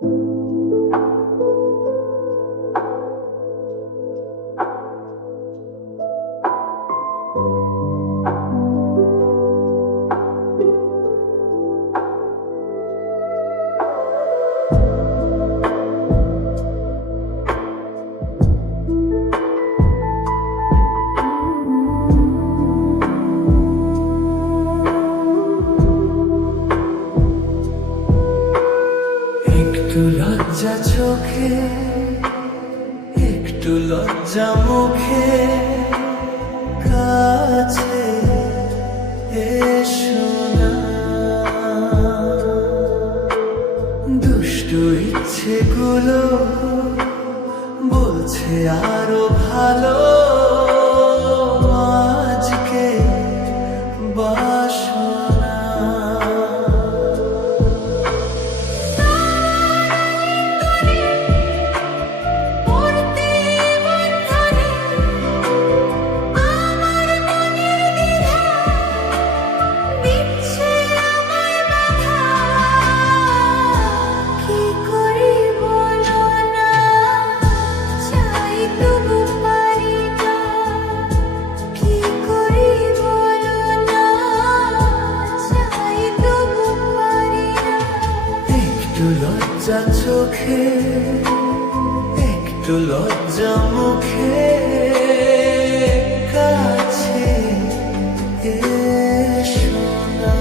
একটু লজ্জা চোখে, একটু লজ্জা মুখে, কাছে এসো না। দুষ্টু ইচ্ছেগুলো বলছে আরো ভালো, আজকে বাসো না। একটু লজ্জা চোখে, একটু লজ্জা মুখে, কাছে এসো না।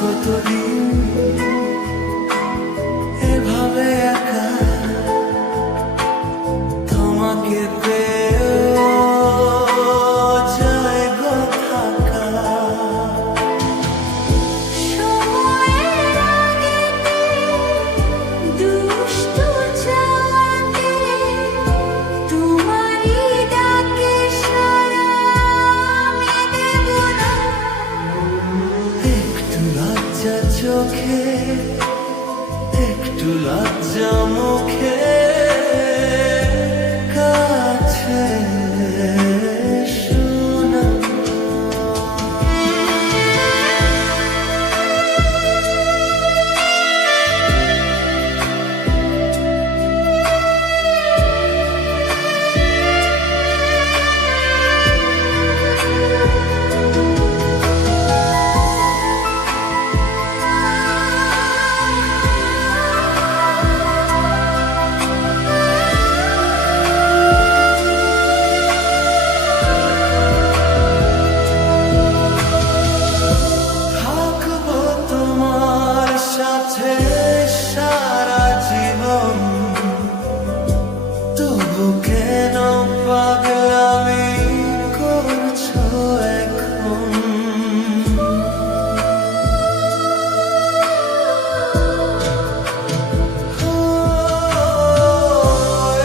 কতদিন এভাবে একা তোমাকে পেয়েও যায় গো থাকা। সময়ের আগেতে দুষ্টু চাঁদে তোমারই ডাকে সাড়া আমি দেব না। একটু লজ্জা চোখে, একটু লজ্জা মুখে, কাছে এসো না। কেন পাগলামি করছো এখন?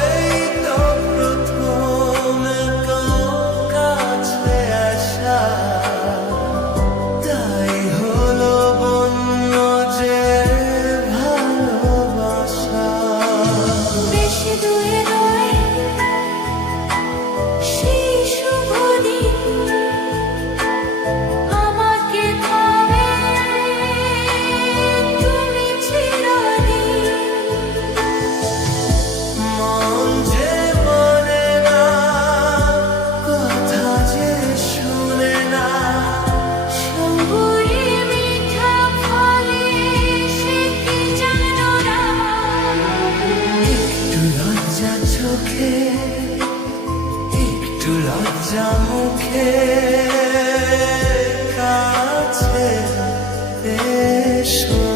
এই তো প্রথম কাছে আসা, তাই হলো বন্য যে একটু লজ্জা মুখে কাছে এসো